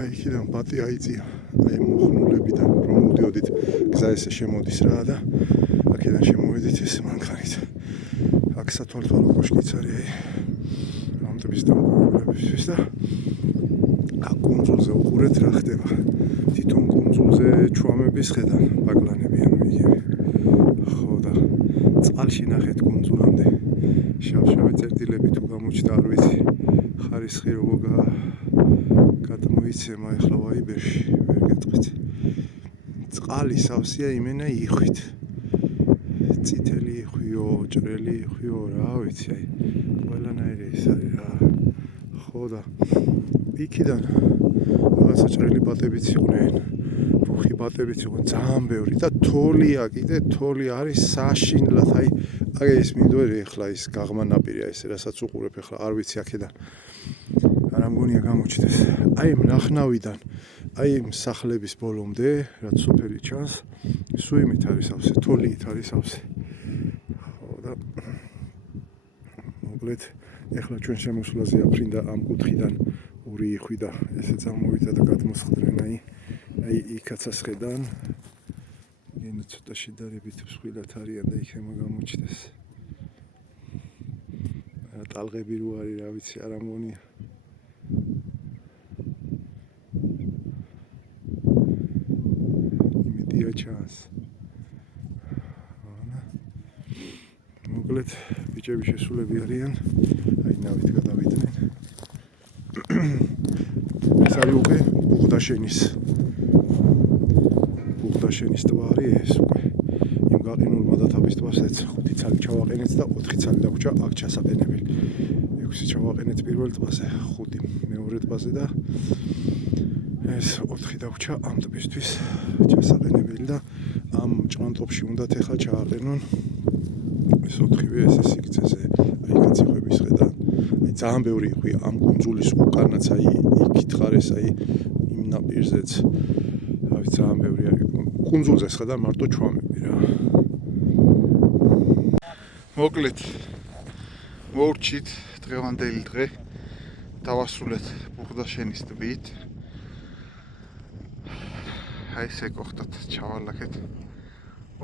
აი იქიდან ბატი აიწია აი მოხნულებიდან რომ მოდიოდით გზა ესე შემოდის რა და აქედან შემოვედით ეს მანქანით აქ სათვალთვალო კოშკიც არის აი ამ ტიპის დამკვირვებლებისთვის და აქ კუნძულზე უყურეთ რა ხდება თვითონ კუნძულზე ჩვამების ხედან ბაკლანები ანუ იგივე ხო და წყალში ნახეთ კუნძულამდე შავშავი წერტილები თუ გამოჩნდა არ ვიცი ხარისხი როგორ გადმოიცემა ახლა ვაიბერში ვერ გეტყვით წყალი სავსეა იმენა იხვით წითელი იხვიო ჭრელი იხვიო რა ვიცი აი ყველანაირი ის არის რა ხო და იქიდან რაღაცა ჭრელი ბატებიც იყვნენ რუხი ბატებიც იყვნენ ძალიან ბევრი და თოლია კიდე თოლი არის საშინლად აი ეს მინდვერი ახლა ის გაღმა ნაპირია ესე რასაც უყურებ ახლა არ ვიცი აქედან არ ამგონია გამოჩნდეს აი მნახნავიდან აი სახლების ბოლომდე რაც სოფელი ჩანს სუიმით არის ავსე თოლიით არის ავსე ხო და მოკლედ ახლა ჩვენ შემოსვლაზე აფრინდა ამ კუთხიდან ორი იხვი და ესე წამოვიდა და გადმოსხდნენ აი იქაცას ხედან ენა ცოტა შედარებით მსხვილად არიან და იქნება გამოჩნდეს ტალღები რო არის რა ვიცი არ ამგონია იმედია ჩანს მოკლედ ბიჭები შესულები არიან აი ნავით გადავიდნენ ეს არის უკვე ბუღდაშენის ტბა არის ეს უკვე იმ გაყინულ მადათაბის ტბასაც 5 ცალი ჩავაყენეთ და 4 ცალი დაგვრჩა აქ ჩასაყენებელი 6 ჩავაყენეთ პირველ ტბაზე 5 მეორე ტბაზე და ეს 4 დაგვრჩა ამ ტბისთვის ჩასაყენებელი და ამ ჭანტოპში უნდათ ახლა ჩააყენონ ეს 4-ვე ესე სიგრძეზე აი კაციხვების ხედან აი ძალიან ბევრი იხვია ამ კუნძულის უკანაც აი იქით ხარეს აი იმ ნაპირზეც აი ძალიან ბევრი არის კუნძულზე ხედან მარტო ჩვამები რა მოკლედ მოურჩით დღევანდელი დღე დავასრულეთ ბუღდაშენის ტბით აი ესე გახდათ ჩავალაგეთ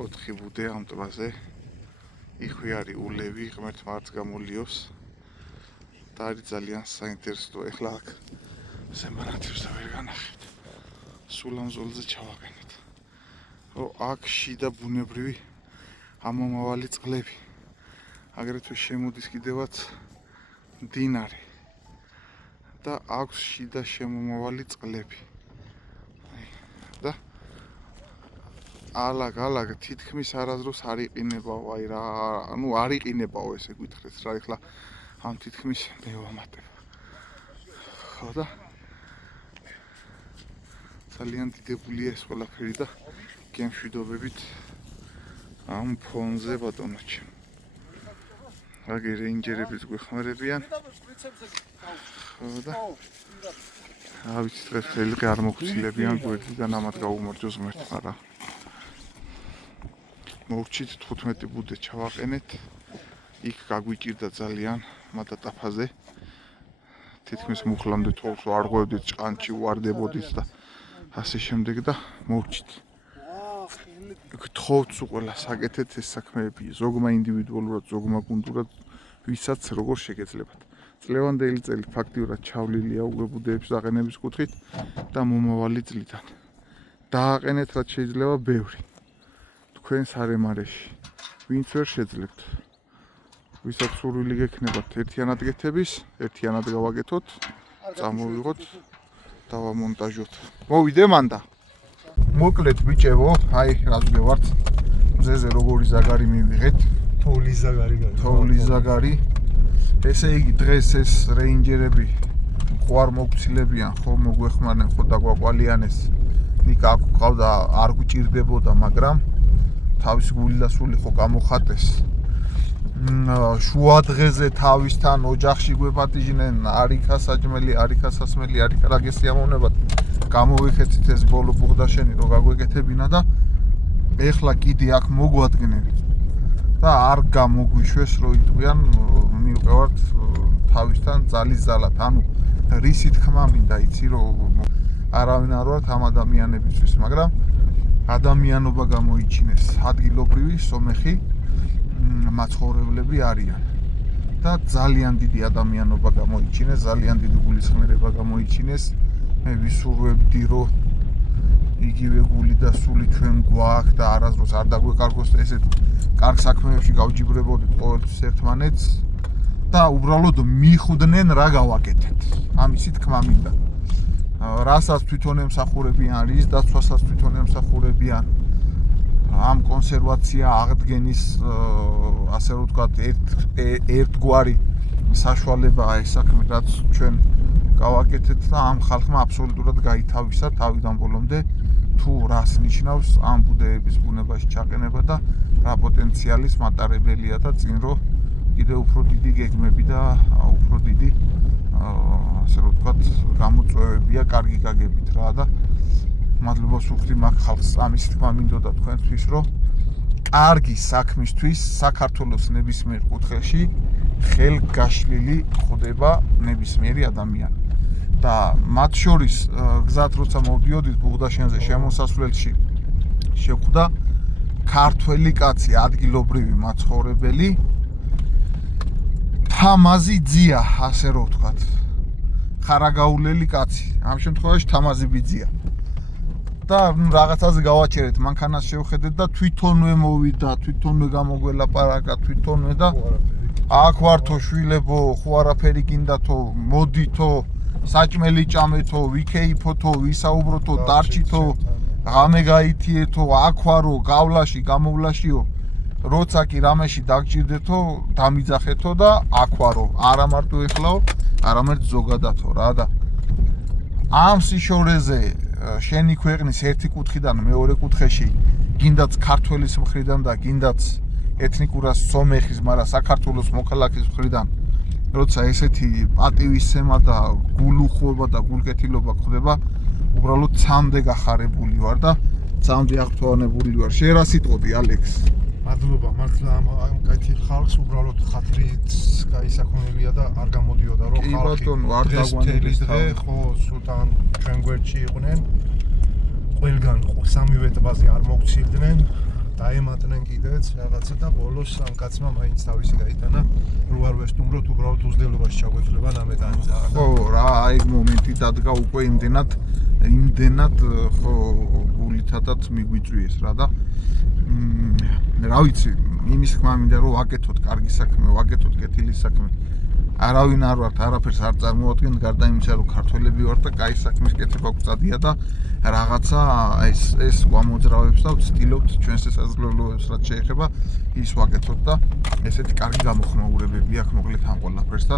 4 ბუდე ამ ტბაზე იხვი არის ულევი ღმერთ მართ გამოლიოს და არის ძალიან საინტერესო ეხლა აქ ზემანათებს და ვერ განახეთ სულ ამ ზოლზე ჩავაყენეთ რომ აქ შიდა ბუნებრივი ამომავალი წყლები აგრეთვე შემოდის კიდევაც მდინარე და აქვს შიდა შემომავალი წყლები და ალაგ თითქმის არასდროს არ იყინებაო აი რა ანუ არ იყინებაო ესე გითხრეს რა ეხლა ამ თითქმის მე ვამატებ ხო და ძალიან დიდებულია ეს ყველაფერი და გემშვიდობებით ამ ფონზე ბატონოჩი აგე რეინჯერებიც გვეხმარებიან ხო და რა ვიცი დღეს თელღე არ მოხსილებიან გვერდიდან ამათ გაუმარჯოს ღმერთ მაგრამ მოვრჩით 15 ბუდე ჩავაყენეთ იქ გაგვიჭირდა ძალიან მადატაფაზე თითქმის მუხლამდე თოვს არ ღვევდით ჭანჭი ვარდებოდით და ასე შემდეგ და მოვრჩით გთხოვთ ყველა საკეთეთ ეს საქმეები ზოგმა ინდივიდუალურად ზოგმა გუნდურად ვისაც როგორ შეგეძლებათ წლევანდელი წელი ფაქტიურად ჩავლილია უკვე ბუდეების აყენების კუთხით და მომავალი წლიდან დააყენეთ რაც შეიძლება ბევრი თქვენს არემარეში ვინც ვერ შეძლებთ ვისაც სურვილი გექნებათ ერთიანად გეთების ერთიანად გავაკეთოთ წამოვიღოთ დავამონტაჟოთ მოვიდე მანდა მოკლედ ბიჭებო აი რას ვგევართ მზეზე როგორი ზაგარი მივიღეთ. თოვლის ზაგარი გაიგო. თოვლის ზაგარი. ესე იგი დღეს ეს რეინჯერები ხوار მოგცილებიან, ხო მოგვეხმარნენ, ხო დაგვაკვალიანეს. ნიკა აქ ყავდა არ გვჭირდებოდა, მაგრამ თავის გული და სული ხო გამოხატეს. შუა დღეზე თავისთან ოჯახში გვეპატიჟნენ, არიქა საჭმელი, არიქა სასმელი, არიქა რა გესიამოვნებათ. გამოვიხეცით ეს ბოლო ბუღდაშენი რო გაგვეკეთებინა და ეხლა კიდე აქ მოგვადგნენ. და არ გამოგვიშვეს რო იტყვიან მივყევართ თავისთან ძალის ძალად. ანუ რისი თქმა მინდა იცი რომ არავინ არ ვართ ამ ადამიანებისთვის, მაგრამ ადამიანობა გამოიჩინეს, ადგილობრივი სომეხი მაცხოვრებლები არიან. და ძალიან დიდი ადამიანობა გამოიჩინეს, ძალიან დიდი გულისხმერება გამოიჩინეს. მე ვისურვებდი რომ იგივე გული და სული ჩვენ გვაქვს და არასდროს არ დაგვეკარგოს და ესეთ კარგ საქმეებში გავჯიბრებოდით ყოველთვის ერთმანეთს და უბრალოდ მიხვდნენ რა გავაკეთეთ. ამისი თქმა მინდა. რასაც თვითონ ემსახურებიან, რის დაცვასაც თვითონ ემსახურებიან. ამ კონსერვაცია აღდგენის ასე რომ ვთქვათ ერთგვარი საშუალებაა ეს საქმე, რაც ჩვენ გავაკეთეთ და ამ ხალხმა აბსოლუტურად გაითავისა თავიდან ბოლომდე თუ რას ნიშნავს ამ ბუდეების ბუნებაში ჩაყენება და რა პოტენციალის მატარებელია და წინ რო კიდე უფრო დიდი გეგმები და უფრო დიდი ასე რომ ვთქვათ გამოწვევებია კარგი გაგებით რა და მადლობას ვუხდი მაგ ხალხს ამის თქმა მინდოდა თქვენთვის რომ კარგი საქმისთვის საქართველოს ნებისმიერ კუთხეში ხელგაშლილი ხდება ნებისმიერი ადამიანი და მათ შორის გზად როცა მოვდიოდით ბუღდაშენზე შემოსასვლელში შეხვდა ქართველი კაცი ადგილობრივი მაცხოვრებელი თამაზი ძია ასე რომ ვთქვათ ხარაგაულელი კაცი ამ შემთხვევაში თამაზი ბიძია და რაღაცაზე გავაჩერეთ მანქანას შევხედეთ და თვითონვე მოვიდა თვითონვე გამოგველაპარაკა თვითონვე და აქ ვართო შვილებო ხო არაფერი გინდათო მოდითო საჭმელი ჭამეთო ვიქეიფოთო ვისაუბროთო დარჩითო ღამე გაითიეთო აქ ვარო გავლაში გამოვლაშიო როცა კი რამეში დაგჭირდეთო დამიძახეთო და აქ ვარო არა მარტო ეხლაო არამედ ზოგადათო რა და ამ სიშორეზე შენი ქვეყნის ერთი კუთხიდან მეორე კუთხეში გინდაც ქართველის მხრიდან და გინდაც ეთნიკურად სომეხის, მაგრამ საქართველოს მოქალაქის მხრიდან როცა ესეთი პატივისცემა და გულუხობა და გულკეთილობა ხდება, უბრალოდ ცამდე გახარებული ვარ და ცამდე აღფრთოვანებული ვარ. შენ რა სიტყოდი, ალექს? მადლობა, მართლა ამ კეთილ ხალხს უბრალოდ ხათრით გაისახონელია და არ გამოდიოდა რომ ხალხი. კი ბატონო, არ დაგვანებეს დღე, ხო, სულთან ჩვენ გვერდში იყვნენ. ყველგან სამივე ტბაზე არ მოგცილდნენ. დაემატნენ კიდეც რაღაცა და ბოლოს ამ კაცმა მაინც თავისი გაიტანა რო არ ვესტუმროთ უბრალოდ უძდელობაში ჩაგვეცლება ნამეტანიცა ხო რა აი მომენტი დადგა უკვე იმდენად ხო გულითადაც მიგვიწვიეს რა და რა ვიცი იმის თქმა მინდა რომ ვაკეთოთ კარგი საქმე ვაკეთოთ კეთილი საქმე არავინ არ ვართ არაფერს არ წარმოადგენთ გარდა იმისა რომ ქართველები ვართ და კაი საქმის კეთება გვწადია და რაღაცა ეს გვამოძრავებს და ვცდილობთ ჩვენს შესაძლებლობებს რაც შეეხება ის ვაკეთოთ და ესეთი კარგი გამოხმაურებები აქვს მოკლედ ამ ყველაფერს და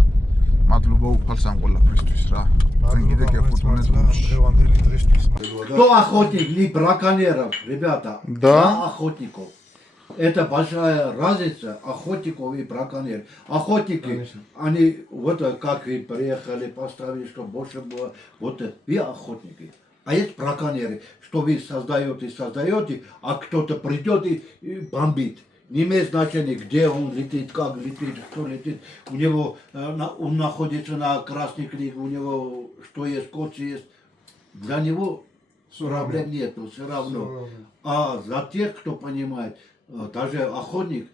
მადლობა უფალს ამ ყველაფერისთვის რა ჩვენ კიდე გეფუტუნეთ დღევანდელი დღისთვის Кто охотник, не браконьеров, ребята. Да. Охотников. Это большая разница охотников и браконьеров. Охотники, конечно. Они вот как и приехали, поставили, чтобы больше было. Вот и охотники. А есть браконьеры, что вы создаете, а кто-то придет и бомбит. Не имеет значения, где он летит, как летит, что летит. У него, он находится на красной книге, у него что есть, кот есть. Для него проблем нету, все равно. А за тех, кто понимает, даже охотник,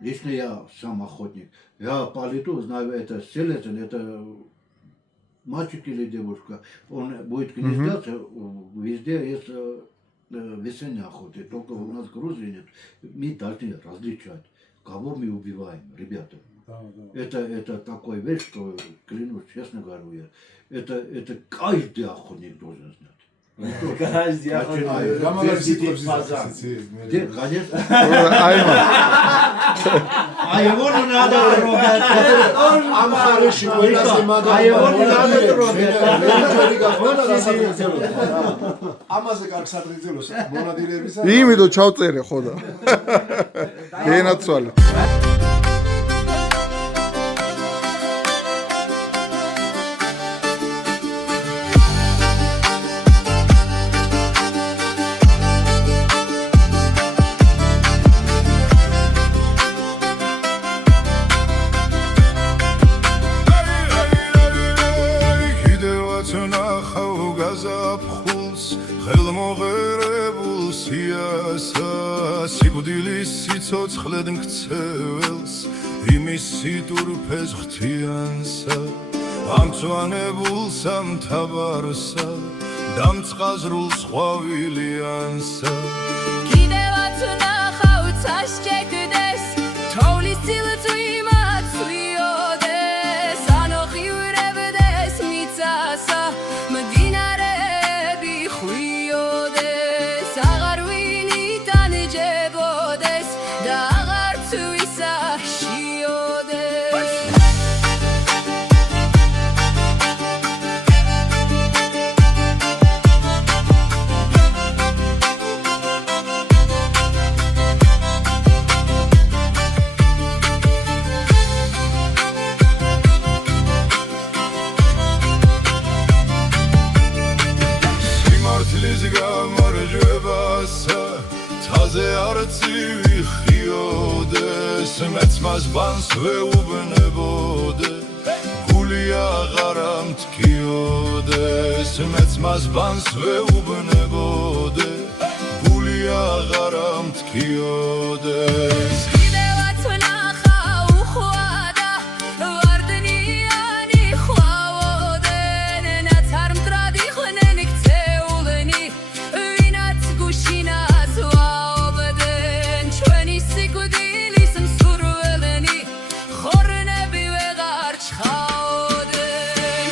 лично я сам охотник, я по лету знаю, это селезень, это мальчик или девушка, он будет гнездиться, везде есть весенняя охота, только у нас в Грузии нет. Мы должны различать, кого мы убиваем, ребята. Это такая вещь, что, клянусь, честно говорю я, это каждый охотник должен знать. Garajdi Конечно. აი მა Ai, eu não nada Roberto. ამ ხარში ყველაზე Ai, eu não nada მაგარი Roberto. მეჯერი გახდა და გასაგრძელო. ამაზე კარგ სადღეგრძელოს მონადირეებისა. იმიტომ ჩავწერე ხო და ენაცვალე სიცოცხლედ მქცეველს იმის სიტურფეს ღთიანსა ამწვანებულს ამთავარსა დამწყაზრულს ყვავილიანსა კიდევაც ნახავ წაშჭექდეს თოვლის წილწვიმა ცვიოდეს ანოხივრებდეს მიწასა მდინარეები ხვიოდეს აღარ ვინიდან ჯებოდეს და აღარც ვისაშიოდეს სიმართლის გამარჯვებასა თაზე არ წივიხიოდეს მეც მას ბანს ვეუბნებოდე გული აღარ ამტკიოდეს მეც მას ბანს ვეუბნებოდე გული აღარ ამტკიოდეს კიდევაც ვნახავ უხვადა ვარდნიანი ხვავოდნენ ნაცარ მტრად იყვნენ ქცეულნი ვინაც გუშინას ვაობდნენ ჩვენი სიკვდილის მსურველნი ხორნები ვეღარ ჩხაოდნენ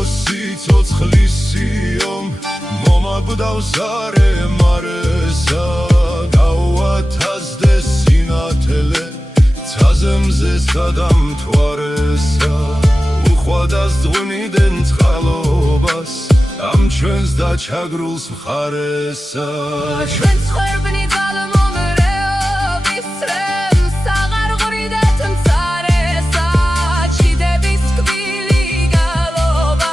სიცოცხლის სიომ მომაკვდავს არემარესა გაუათაზდეს სინათლე ცაზემზე სადამთვარესა უხვადას ძღვნიდან წყალობას ამ ჩვენს დაჩაგრულს მხარესა ჩვენ ხვერბნი ძალმომრეობის რემს აღარ ღვრიდეთ მცარესა ჩიდების კბილი გალობა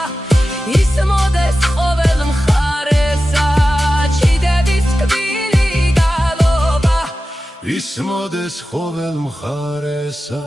ისმოდეს ყოველ მხარესა ჩიდების კბილი გალობა ისმოდეს ყოველ მხარესა